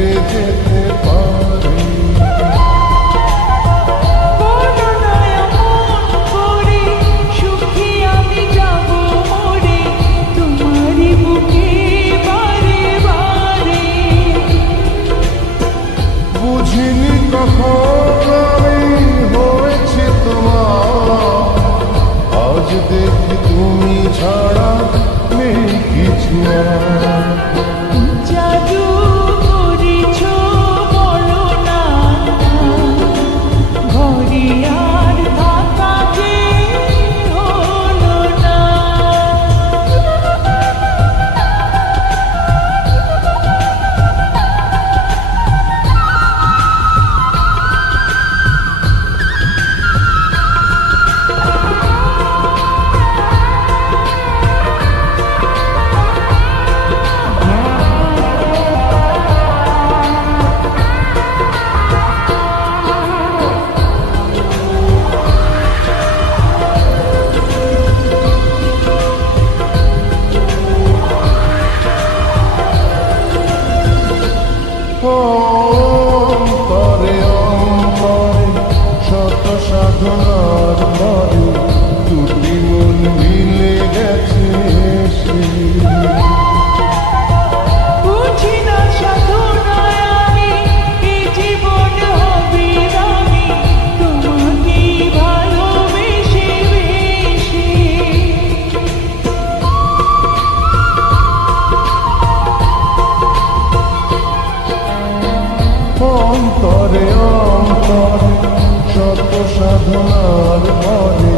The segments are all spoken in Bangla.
Thank you. আমার মরে দুটি মন মিলে গেছে অন্তরে অন্ত সাধনার পরে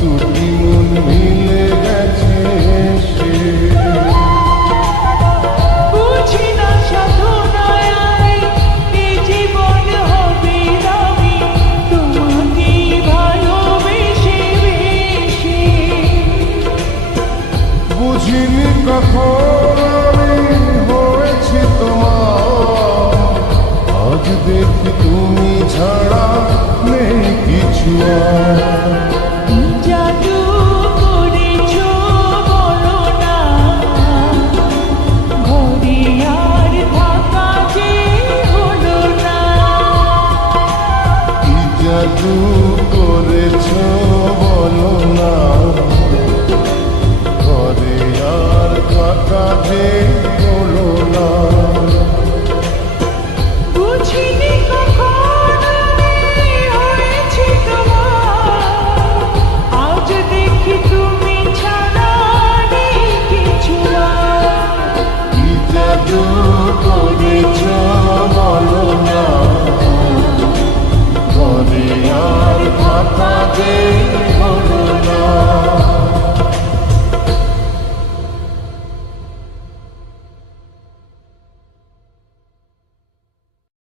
দুটি মন মিলে গেছে সে। বুঝি না সাধনায় এই জীবন হবে আমি তোমাকে ভালোবেসে বেশি। বুঝিনি কখন